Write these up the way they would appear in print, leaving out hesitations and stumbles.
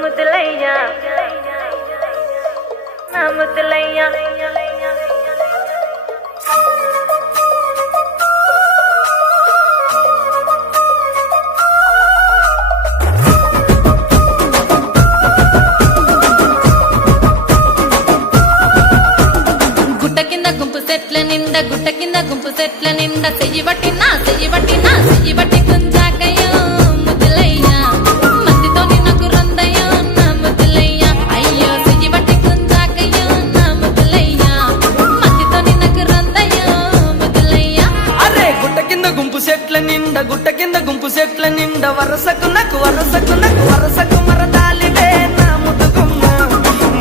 ముద్దులయ్యా నా ముద్దులయ్యా గుట్ట కింద గుంపు సెట్ల నిండా చెయ్యి బట్టి గుంజాకయ్యో ముద్దులయ్యా మత్తితోని నాకు రొందయ్యో నా ముద్దులయ్యా అయ్యో చెయ్యి బట్టి గుంజాకయ్యో నా ముద్దులయ్యా మత్తితోని నాకు రొందయ్యో ముద్దులయ్యా. అరే గుట్ట కింద గుంపు సెట్ల నిండా వరసకు మరదాలివే నా ముద్దుగుమ్మ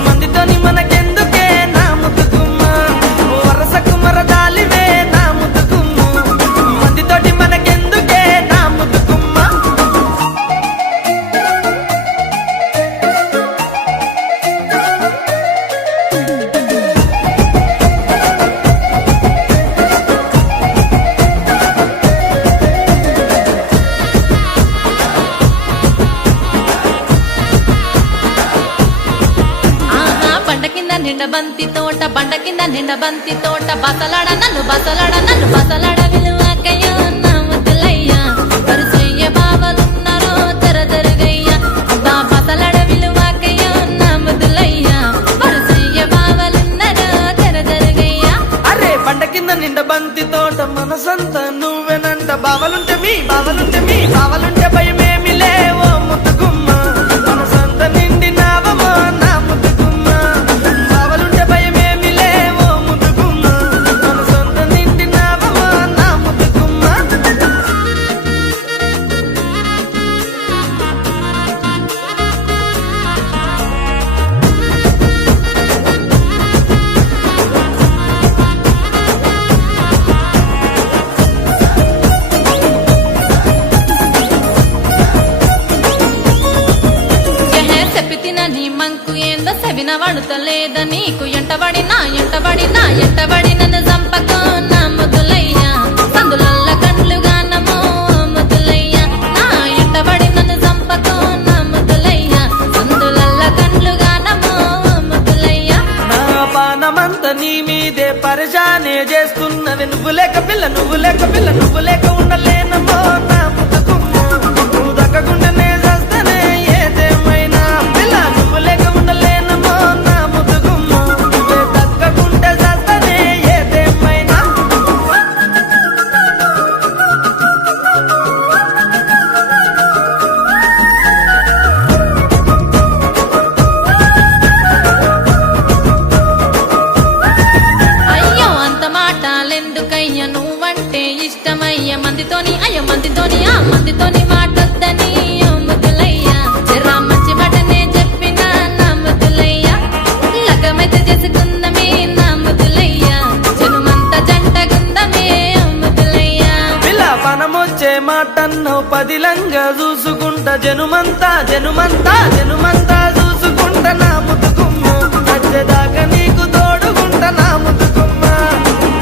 మందితోని మనకెందుకే నా ముద్దుగుమ్మ వరసకు మరదాలివే నా ముద్దుగుమ్మ మందితోటి మనకెందుకే నా ముద్దుగుమ్మ. బండ కింద నిండ బంతి తోట బసలాడ బసలాడ విలువకయ్యో నా ముద్దులయ్యా వరుసయ్య బావలున్నారో తెరదరుగయ్యా బా బసలాడ విలువకయ్యో నా ముద్దులయ్యా వరుసయ్య బావలున్నారో తెరదరుగయ్యా. అరే బండ కింద నిండ బంతి తోట మనసంత నువ్వెనంట బావలుంటే భయమేమి లేవో ముద్దుగుమ్మ మనసంత నిండినావమో నా ముద్దుగుమ్మ బావలుంటే భయమేమి లేవో ముద్దుగుమ్మ మనసంత నిండినావమో నా ముద్దుగుమ్మ. నీ మంకు ఏందో సెవిన వాడుతలేద నీకు ఎంటబడి నన్ను చంపకో నా ముద్దులయ్యా సందులల్ల కండ్లుగా నమో ముద్దులయ్యా నా ఎంటబడి నన్ను చంపకో నా ముద్దులయ్యా సందులల్ల కండ్లుగా నమో ముద్దులయ్యా. నా పానమంత నీ మీదే పరిశానే చేస్తున్నది నువ్వు లేక ఉండలేనమో నా ముద్దుగుమ్మ నువ్వు దక్కకుండానే చేస్తానే ఏదేమైనా పిల్ల నువ్వు లేక ఉండలేనమో నా ముద్దుగుమ్మ నువ్వే దక్కకుంటే చేస్తానే ఏదేమైనా. అయ్యో అంత మాటలెందుకయ్య నువ్వంటే ఇష్టమయ్య మందితోని మాటొద్దని ముద్దులయ్యా జరా మంచి మాటనే చెప్పినా నా ముద్దులయ్యా లగమైతే చేసుకుందమే నా ముద్దులయ్యా జనుమంతా జంటగుందమే ముద్దులయ్యా. పిల్ల పనమొచ్చే మాటన్నో పదిలంగా చూసుకుంటా జనుమంతా చూసుకుంటా నా ముద్దుగుమ్మ వచ్చేదాకా నీకు తోడుకుంటా నా ముద్దుగుమ్మ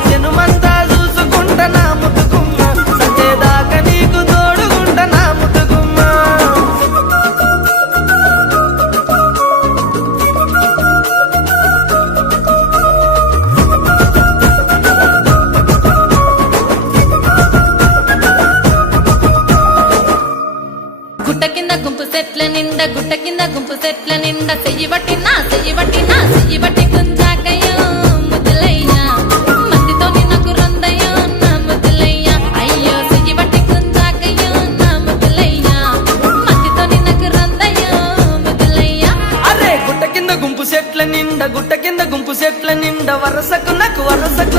జనుమంతా చూసుకుంటా నా ముద్దుగుమ్మ వచ్చేదాకా నీకు తోడుకుంటా నా ముద్దుగుమ్మ. గుట్ట కింద గుంపు సెట్ల నిండా చెయ్యి బట్టి గుంజాకయ్యో ముద్దులయ్యా మత్తితోని నాకు రొందయ్యో నా ముద్దులయ్యా అయ్యో చెయ్యి బట్టి గుంజాకయ్యో నా ముద్దులయ్యా మత్తితోని నాకు రొందయ్యో ముద్దులయ్యా. అరే గుట్ట కింద గుంపు సెట్ల నిండా వరసకు